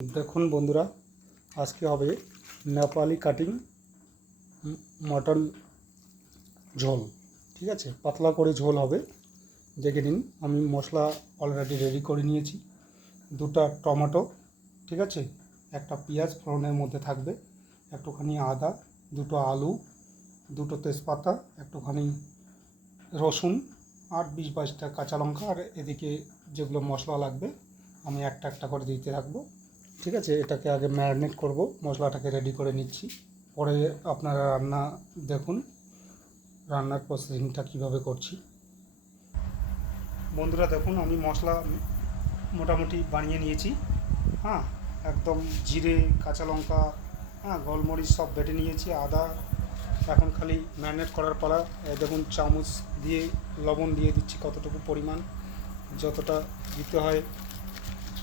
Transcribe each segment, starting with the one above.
দেখুন বন্ধুরা, আজকে হবে নেপালি কাটিং মটন ঝোল। ঠিক আছে, পাতলা করে ঝোল হবে। দেখে নিন, আমি মশলা অলরেডি রেডি করে নিয়েছি। দুটো টমেটো, ঠিক আছে, একটা পেঁয়াজ ফোড়নের মধ্যে থাকবে, একটুখানি আদা, দুটো আলু, দুটো তেজপাতা, একটুখানি রসুন, আর 20-22টা কাঁচা লঙ্কা। আর এদিকে যেগুলো মশলা লাগবে আমি একটা একটা করে দিতে থাকবো। ঠিক আছে, এটাকে আগে ম্যারিনেট করব, মশলাটাকে রেডি করে নিচ্ছি। পরে আপনারা রান্না দেখুন, রান্নার প্রসেসিংটা কীভাবে করছি। বন্ধুরা দেখুন, আমি মশলা মোটামুটি বানিয়ে নিয়েছি। হ্যাঁ, একদম জিরে, কাঁচা লঙ্কা, গোলমরিচ সব বেটে নিয়েছি, আদা। এখন খালি ম্যারিনেট করার পালা। দেখুন, চামচ দিয়ে লবণ দিয়ে দিচ্ছি কতটুকু পরিমাণ, যতটা দিতে হয়।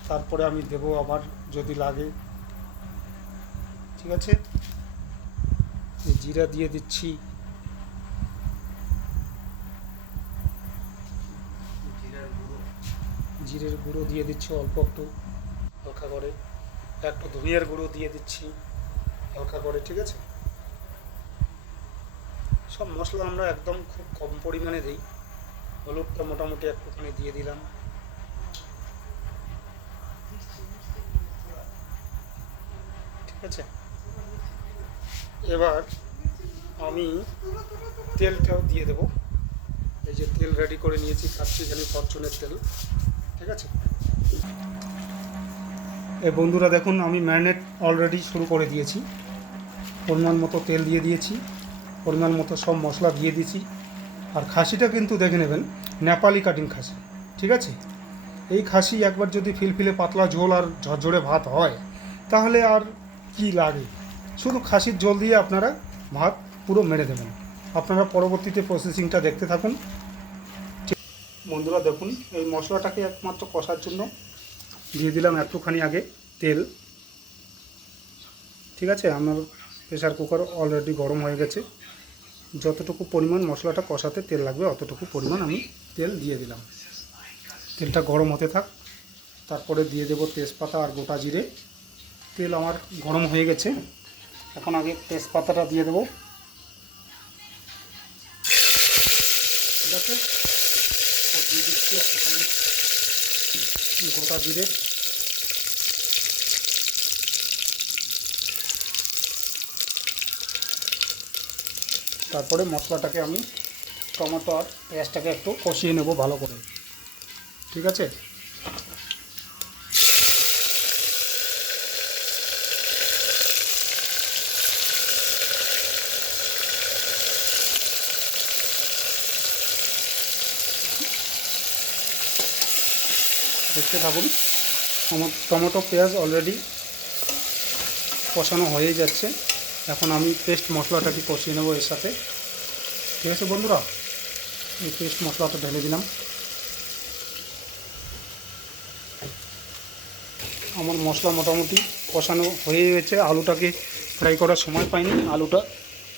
তারপরে আমি দেবো আবার যদি লাগে। ঠিক আছে, জিরা দিয়ে দিচ্ছি, জিরের গুঁড়ো দিয়ে দিচ্ছি অল্প একটু হালকা করে, একটু ধনিয়ার গুঁড়ো দিয়ে দিচ্ছি হালকা করে। ঠিক আছে, সব মশলা আমরা একদম খুব কম পরিমাণে দিই। হলুদটা মোটামুটি একটুখানি দিয়ে দিলাম। ঠিক আছে, এবার আমি তেলটাও দিয়ে দেবো। এই যে তেল রেডি করে নিয়েছি, খাচ্ছি এখানে ফরচুনের তেল। ঠিক আছে, এই বন্ধুরা দেখুন, আমি ম্যারিনেট অলরেডি শুরু করে দিয়েছি। পরিমাণ মতো তেল দিয়ে দিয়েছি, পরিমাণ মতো সব মশলা দিয়ে দিয়েছি। আর খাসিটা কিন্তু দেখে নেবেন, নেপালি কাটিং খাসি। ঠিক আছে, এই খাসি একবার যদি ফিলফিলে পাতলা ঝোল আর ঝরঝরে ভাত হয়, তাহলে আর কি লাগে। শুধু খাসির ঝোল দিয়ে আপনারা ভাত পুরো মেরে দেবেন। আপনারা পরবর্তীতে প্রসেসিংটা দেখতে থাকুন। বন্ধুরা দেখুন, এই মশলাটাকে একমাত্র কষার জন্য দিয়ে দিলাম একটুখানি আগে তেল। ঠিক আছে, আমার প্রেসার কুকার অলরেডি গরম হয়ে গেছে। যতটুকু পরিমাণ মশলাটা কষাতে তেল লাগবে অতটুকু পরিমাণ আমি তেল দিয়ে দিলাম। তেলটা গরম হতে থাক, তারপরে দিয়ে দেব তেজপাতা আর গোটা জিরে। তেল আমার গরম হয়ে গেছে, এখন আগে তেজপাতাটা দিয়ে দেবো। ঠিক আছে, দিয়ে দিচ্ছি একটুখানি গোটা জিরে। তারপরে মশলাটাকে আমি টমেটো আর পেঁয়াজটাকে একটু কষিয়ে নেব ভালো করে। ঠিক আছে, দেখতে থাকুন, আমার টমেটো পেঁয়াজ অলরেডি কষানো হয়ে যাচ্ছে। এখন আমি পেস্ট মশলাটাকে কষিয়ে নেবো এর সাথে। ঠিক আছে বন্ধুরা, এই পেস্ট মশলাটা ঢেলে দিলাম। আমার মশলা মোটামুটি কষানো হয়ে গেছে। আলুটাকে ফ্রাই করার সময় পাইনি, আলুটা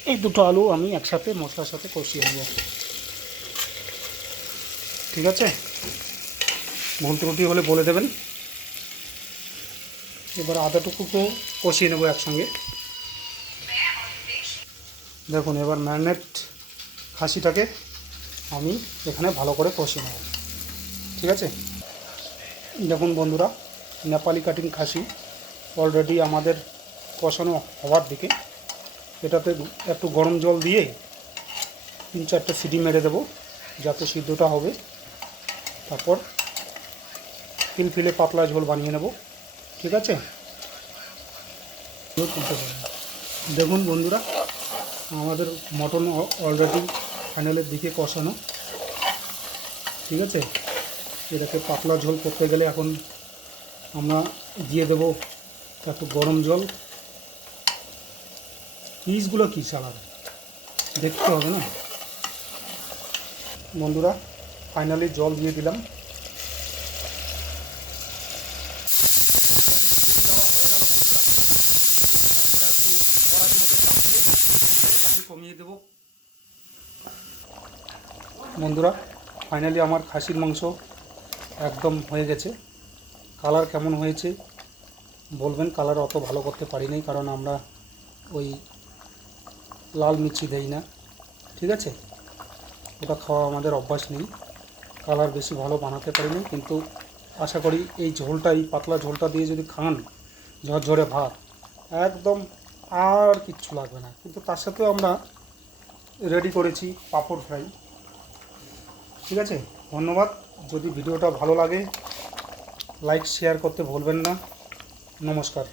এই দুটো আলু আমি একসাথে মশলার সাথে কষিয়ে নেব। ঠিক আছে, ভুল ত্রুটি হলে বলে দেবেন। এবার আদাটুকুকেও কষিয়ে নেব একসঙ্গে। দেখুন, এবার ম্যারিনেট খাসিটাকে আমি এখানে ভালো করে কষিয়ে নেব। ঠিক আছে, দেখুন বন্ধুরা, নেপালি কাটিং খাসি অলরেডি আমাদের কষানো হওয়ার দিকে। এটাতে একটু গরম জল দিয়ে 3-4টে সিটি মেরে দেবো, যাতে সিদ্ধটা হবে। তারপর ফিলফিলে পাতলা ঝোল বানিয়ে নেব। ঠিক আছে, দেখুন বন্ধুরা, আমাদের মটন অলরেডি ফাইনালের দিকে কষানো। ঠিক আছে, এটাকে পাতলা ঝোল করতে গেলে এখন আমরা দিয়ে দেব একটু গরম জল। পিসগুলো কী চালার দেখতে হবে না বন্ধুরা। ফাইনালি জল দিয়ে দিলাম। কমিয়ে দেব বন্ধুরা। ফাইনালি আমার খাসির মাংস একদম হয়ে গেছে। কালার কেমন হয়েছে বলবেন। কালার অত ভালো করতে পারি নাই, কারণ আমরা ওই লাল মির্চি দেই না, ঠিক আছে, ওটা খাওয়া আমাদের অভ্যাস নেই। কালার বেশি ভালো বানাতে পারি না, কিন্তু আশা করি এই ঝোলটা, এই পাতলা ঝোলটা দিয়ে যদি খান ঝরঝরে ভাত, একদম আর কিচ্ছু লাগবে না। কিন্তু তার সাথেও আমরা রেডি করেছি পাঁপড় ফ্রাই, ঠিক আছে। ধন্যবাদ। যদি ভিডিওটা ভালো লাগে লাইক শেয়ার করতে ভুলবেন না। নমস্কার।